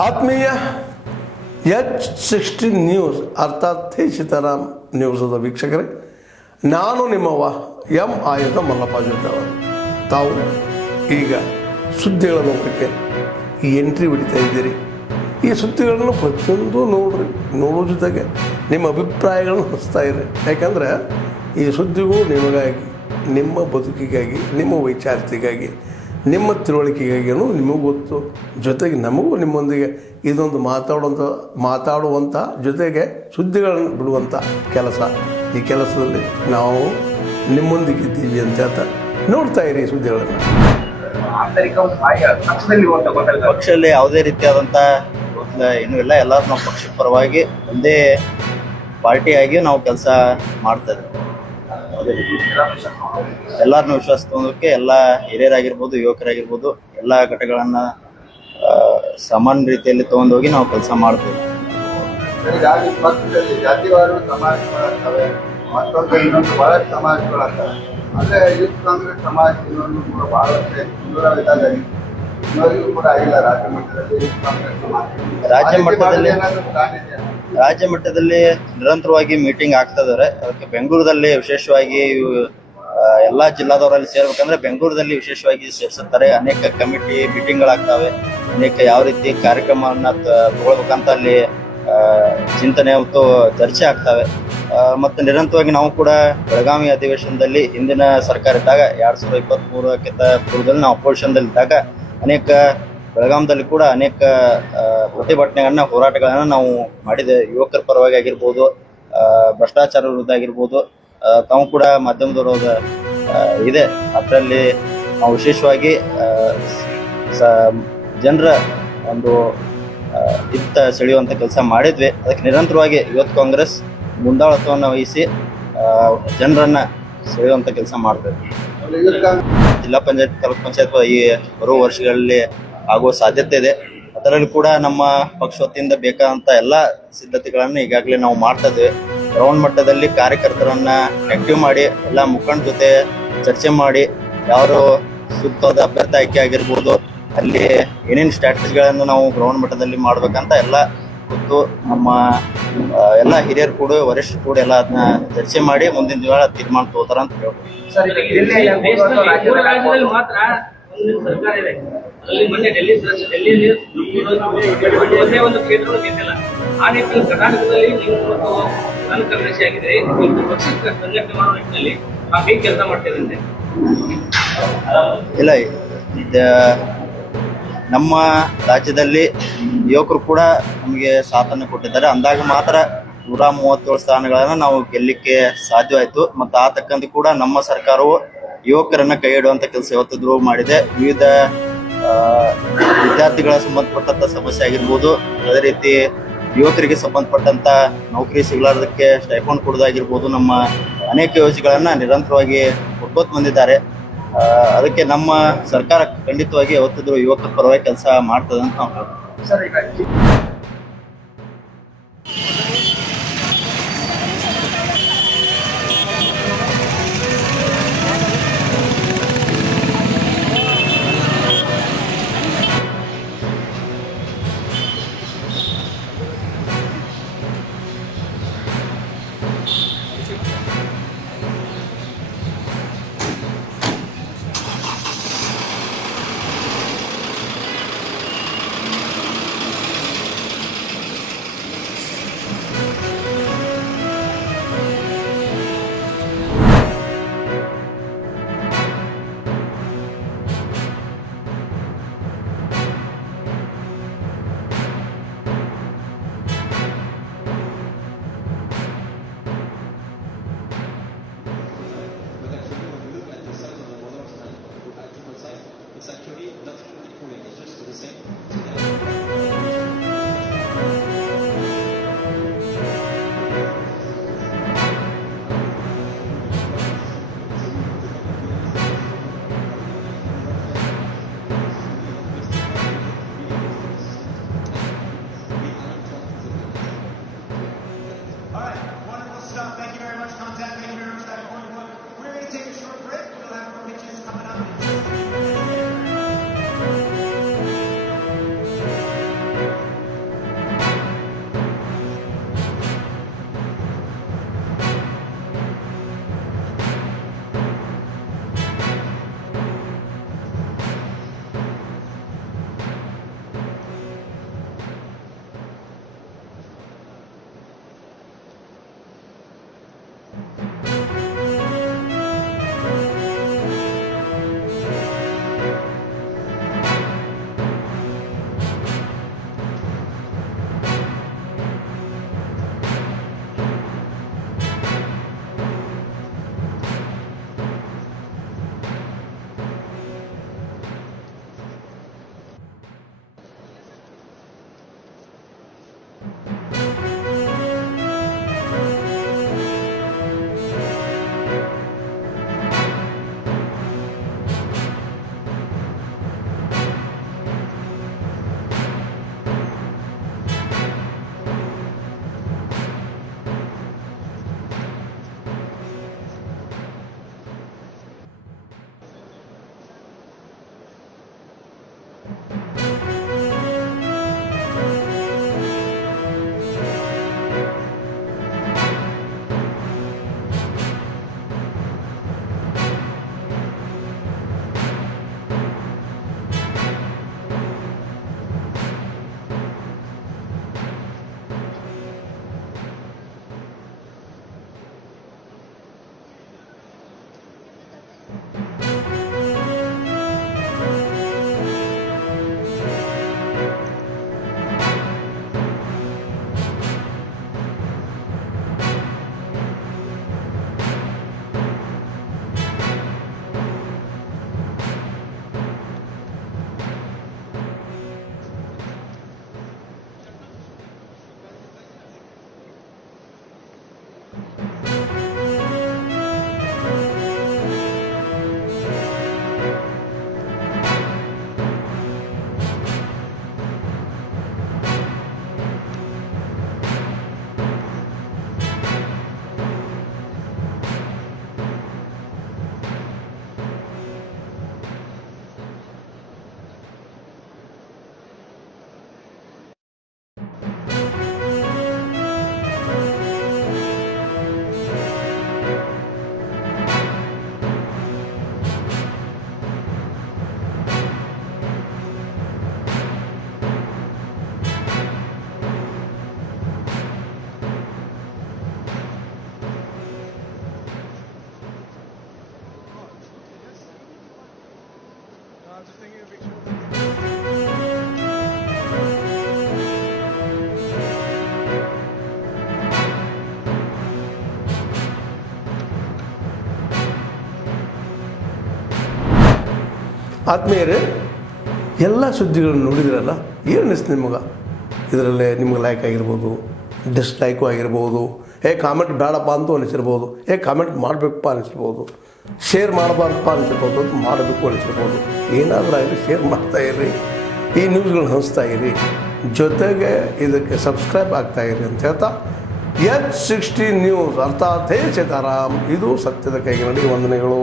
ಆತ್ಮೀಯ H60 news ಅರ್ಥಾತ್ ಸೀತಾರಾಮ್ ನ್ಯೂಸದ ವೀಕ್ಷಕರೇ, ನಾನು ನಿಮ್ಮವ ಎಂ ಆಯುಧ ಮಲ್ಲಪ್ಪ ಜೊತೆಯವರು. ತಾವು ಈಗ ಸುದ್ದಿಗಳ ಲೋಕಕ್ಕೆ ಎಂಟ್ರಿ ಹೊಡಿತಾ ಇದ್ದೀರಿ. ಈ ಸುದ್ದಿಗಳನ್ನು ಪ್ರತಿಯೊಂದು ನೋಡೋ ಜೊತೆಗೆ ನಿಮ್ಮ ಅಭಿಪ್ರಾಯಗಳನ್ನು ಹಂಚ್ತಾ ಇರಿ. ಯಾಕಂದರೆ ಈ ಸುದ್ದಿಗೂ ನಿಮಗಾಗಿ, ನಿಮ್ಮ ಬದುಕಿಗಾಗಿ, ನಿಮ್ಮ ವೈಚಾರಿಕೆಗಾಗಿ, ನಿಮ್ಮ ತಿಳುವಳಿಕೆಗಾಗಿಯೂ ನಿಮಗೂ ಗೊತ್ತು. ಜೊತೆಗೆ ನಮಗೂ ನಿಮ್ಮೊಂದಿಗೆ ಇದೊಂದು ಮಾತಾಡುವಂಥ ಜೊತೆಗೆ ಸುದ್ದಿಗಳನ್ನು ಬಿಡುವಂಥ ಕೆಲಸ. ಈ ಕೆಲಸದಲ್ಲಿ ನಾವು ನಿಮ್ಮೊಂದಿಗಿದ್ದೀವಿ ಅಂತ ಹೇಳ್ತಾ ನೋಡ್ತಾ ಇರಿ ಸುದ್ದಿಗಳನ್ನು. ಪಕ್ಷದಲ್ಲಿ ಯಾವುದೇ ರೀತಿಯಾದಂಥ ಏನೂ ಇಲ್ಲ. ಎಲ್ಲರೂ ನಮ್ಮ ಪಕ್ಷದ ಪರವಾಗಿ ಒಂದೇ ಪಾರ್ಟಿಯಾಗಿ ನಾವು ಕೆಲಸ ಮಾಡ್ತಾಯಿದ್ದೀವಿ. ಎಲ್ಲರನ್ನೂ ವಿಶ್ವಾಸ ತಗೊಂಡೋಕೆ ಎಲ್ಲ ಹಿರಿಯರಾಗಿರ್ಬೋದು, ಯುವಕರಾಗಿರ್ಬೋದು, ಎಲ್ಲ ಘಟಕಗಳನ್ನು ಸಮಾನ ರೀತಿಯಲ್ಲಿ ತೊಗೊಂಡೋಗಿ ನಾವು ಕೆಲಸ ಮಾಡ್ತೀವಿ. ಜಾತಿವಾರು ಸಮಾಜಗಳಾಗ್ತವೆ, ಮತ್ತೊಂದು ಇನ್ನೊಂದು ಬಹಳಷ್ಟು ಸಮಾಜಗಳಾಗ್ತವೆ. ಅಂದರೆ ಯೂತ್ ಕಾಂಗ್ರೆಸ್ ಸಮಾಜ ಇನ್ನೊಂದು ಕೂಡ ಬಹಳಷ್ಟು ದೂರ ಇದ್ದಾಗ ಇನ್ನೊಂದು ಕೂಡ ಆಗಿಲ್ಲ ರಾಜ್ಯ ಮಟ್ಟದಲ್ಲಿ. ಯೂತ್ ಕಾಂಗ್ರೆಸ್ ಸಮಾಜ ರಾಜ್ಯ ಮಟ್ಟದಲ್ಲಿ ನಿರಂತರವಾಗಿ ಮೀಟಿಂಗ್ ಆಗ್ತಾ ಇದ್ದಾರೆ. ಅದಕ್ಕೆ ಬೆಂಗಳೂರಲ್ಲಿ ವಿಶೇಷವಾಗಿ ಎಲ್ಲ ಜಿಲ್ಲಾದವರಲ್ಲಿ ಸೇರ್ಬೇಕಂದ್ರೆ ಬೆಂಗಳೂರಲ್ಲಿ ವಿಶೇಷವಾಗಿ ಸೇರಿಸುತ್ತಾರೆ. ಅನೇಕ ಕಮಿಟಿ ಮೀಟಿಂಗ್ಗಳಾಗ್ತವೆ, ಅನೇಕ ಯಾವ ರೀತಿ ಕಾರ್ಯಕ್ರಮವನ್ನು ತಗೊಳ್ಬೇಕಂತ ಅಲ್ಲಿ ಚಿಂತನೆ ಮತ್ತು ಚರ್ಚೆ ಆಗ್ತವೆ. ಮತ್ತು ನಿರಂತರವಾಗಿ ನಾವು ಕೂಡ ಬೆಳಗಾವಿ ಅಧಿವೇಶನದಲ್ಲಿ ಹಿಂದಿನ ಸರ್ಕಾರ ಇದ್ದಾಗ 2023ಕ್ಕಿಂತ ಪೂರ್ವದಲ್ಲಿ ನಾವು ಅಪೋಸಿಷನ್ದಲ್ಲಿದ್ದಾಗ ಅನೇಕ ಬೆಳಗಾಮದಲ್ಲಿ ಕೂಡ ಅನೇಕ ಪ್ರತಿಭಟನೆಗಳನ್ನ, ಹೋರಾಟಗಳನ್ನು ನಾವು ಮಾಡಿದೆ. ಯುವಕರ ಪರವಾಗಿ ಆಗಿರ್ಬೋದು, ಭ್ರಷ್ಟಾಚಾರ ವಿರುದ್ಧ ಆಗಿರ್ಬೋದು. ತಾವು ಕೂಡ ಮಾಧ್ಯಮದವರು ಇದೆ, ಅದರಲ್ಲಿ ನಾವು ವಿಶೇಷವಾಗಿ ಜನರ ಒಂದು ಹಿತ ಸೆಳೆಯುವಂಥ ಕೆಲಸ ಮಾಡಿದ್ವಿ. ಅದಕ್ಕೆ ನಿರಂತರವಾಗಿ ಯೂತ್ ಕಾಂಗ್ರೆಸ್ ಮುಂದಾಳತ್ವವನ್ನು ವಹಿಸಿ ಜನರನ್ನು ಸೆಳೆಯುವಂಥ ಕೆಲಸ ಮಾಡ್ತೇವೆ. ಜಿಲ್ಲಾ ಪಂಚಾಯತ್, ತಾಲೂಕ್ ಪಂಚಾಯತ್ ಈ ಬರುವ ವರ್ಷಗಳಲ್ಲಿ ಆಗುವ ಸಾಧ್ಯತೆ ಇದೆ. ಅದರಲ್ಲಿ ಕೂಡ ನಮ್ಮ ಪಕ್ಷ ವತಿಯಿಂದ ಬೇಕಾದಂಥ ಎಲ್ಲ ಸಿದ್ಧತೆಗಳನ್ನು ಈಗಾಗಲೇ ನಾವು ಮಾಡ್ತಾ ಇದ್ದೇವೆ. ಗ್ರೌಂಡ್ ಮಟ್ಟದಲ್ಲಿ ಕಾರ್ಯಕರ್ತರನ್ನ ಆಕ್ಟಿವ್ ಮಾಡಿ ಎಲ್ಲ ಮುಖಂಡ ಜೊತೆ ಚರ್ಚೆ ಮಾಡಿ ಯಾರು ಸೂಕ್ತವಾದ ಅಭ್ಯರ್ಥಿ ಆಯ್ಕೆ ಆಗಿರ್ಬೋದು, ಅಲ್ಲಿ ಏನೇನು ಸ್ಟ್ರಾಟಜಿಗಳನ್ನು ನಾವು ಗ್ರೌಂಡ್ ಮಟ್ಟದಲ್ಲಿ ಮಾಡ್ಬೇಕಂತ ಎಲ್ಲ ಗೊತ್ತು. ನಮ್ಮ ಎಲ್ಲ ಹಿರಿಯರು ಕೂಡ, ವರಿಷ್ಠರು ಕೂಡ ಎಲ್ಲ ಅದನ್ನ ಚರ್ಚೆ ಮಾಡಿ ಮುಂದಿನ ದಿನ ತೀರ್ಮಾನ ತಗೋತಾರ ಅಂತ ಹೇಳ್ಬೋದು. ಸರ್ಕಾರ ಇದೆ ಅಲ್ಲಿ ಮೊನ್ನೆ ಡೆಲ್ಲಿಯಲ್ಲಿ ಒಂದೇ ಒಂದು ಕ್ಷೇತ್ರಗಳು ಗೆದ್ದಿಲ್ಲ. ಆ ನಿಟ್ಟಿನಲ್ಲಿ ಕರ್ನಾಟಕದಲ್ಲಿ ನೀವು ನನ್ನ ಕರ್ನಾಟಕ ಆಗಿದ್ರೆ ಪಕ್ಷಕ್ಕೆ ಸಂಘಟನೆ ಮಾಡುವ ನಿಟ್ಟಿನಲ್ಲಿ ನಾವು ಹೇಗೆ ಕೆಲಸ ಮಾಡ್ತೇವೆ? ಇಲ್ಲ, ನಮ್ಮ ರಾಜ್ಯದಲ್ಲಿ ಯುವಕರು ಕೂಡ ನಮಗೆ ಸಾಥನ್ನು ಕೊಟ್ಟಿದ್ದಾರೆ. ಅಂದಾಗ ಮಾತ್ರ 137 ಸ್ಥಾನಗಳನ್ನು ನಾವು ಗೆಲ್ಲಲಿಕ್ಕೆ ಸಾಧ್ಯವಾಯಿತು. ಮತ್ತು ಆ ತಕ್ಕಂತೆ ಕೂಡ ನಮ್ಮ ಸರ್ಕಾರವು ಯುವಕರನ್ನ ಕೈ ಹಿಡುವಂಥ ಕೆಲಸ ಯಾವತ್ತಿದ್ರೂ ಮಾಡಿದೆ. ವಿವಿಧ ವಿದ್ಯಾರ್ಥಿಗಳ ಸಂಬಂಧಪಟ್ಟಂಥ ಸಮಸ್ಯೆ ಆಗಿರ್ಬೋದು, ಅದೇ ರೀತಿ ಯುವಕರಿಗೆ ಸಂಬಂಧಪಟ್ಟಂಥ ನೌಕರಿ ಸಿಗಲಾರ್ದಕ್ಕೆ ಸ್ಟೈಫಂಡ್ ಕೊಡೋದಾಗಿರ್ಬೋದು, ನಮ್ಮ ಅನೇಕ ಯೋಜನೆಗಳನ್ನು ನಿರಂತರವಾಗಿ ಕೊಟ್ಟೋತ್ ಬಂದಿದ್ದಾರೆ. ಅದಕ್ಕೆ ನಮ್ಮ ಸರ್ಕಾರ ಖಂಡಿತವಾಗಿ ಯಾವತ್ತಿದ್ರೂ ಯುವಕರ ಪರವಾಗಿ ಕೆಲಸ ಮಾಡ್ತದೆ ಅಂತ ನಾವು ಹೇಳ್ತೀವಿ. ಆತ್ಮೀಯರೇ, ಎಲ್ಲ ಸುದ್ದಿಗಳನ್ನು ನೋಡಿದ್ರಲ್ಲ, ಏನು ಅನ್ನಿಸ್ತು ನಿಮಗೆ? ಇದರಲ್ಲೇ ನಿಮ್ಗೆ ಲೈಕ್ ಆಗಿರ್ಬೋದು, ಡಿಸ್ಲೈಕು ಆಗಿರ್ಬೋದು, ಕಾಮೆಂಟ್ ಬೇಡಪ್ಪ ಅಂತೂ ಅನಿಸಿರ್ಬೋದು, ಕಾಮೆಂಟ್ ಮಾಡಬೇಕಪ್ಪ ಅನಿಸಿರ್ಬೋದು, ಶೇರ್ ಮಾಡಬಾರ್ದಪ್ಪ ಅನಿಸಿರ್ಬೋದು, ಅದು ಮಾಡಬೇಕು ಅನಿಸಿರ್ಬೋದು. ಏನಾದರೂ ಆಗಲಿ ಶೇರ್ ಮಾಡ್ತಾಯಿರ್ರಿ, ಈ ನ್ಯೂಸ್ಗಳನ್ನ ಹಂಚ್ತಾ ಇರಿ, ಜೊತೆಗೆ ಇದಕ್ಕೆ ಸಬ್ಸ್ಕ್ರೈಬ್ ಆಗ್ತಾಯಿರಿ ಅಂತ ಹೇಳ್ತಾ H16 ನ್ಯೂಸ್ ಅರ್ಥಾತ್ ಹೇ ಸೀತಾರಾಮ್, ಇದು ಸತ್ಯದ ಕೈಗೆ ನಡಿ. ವಂದನೆಗಳು.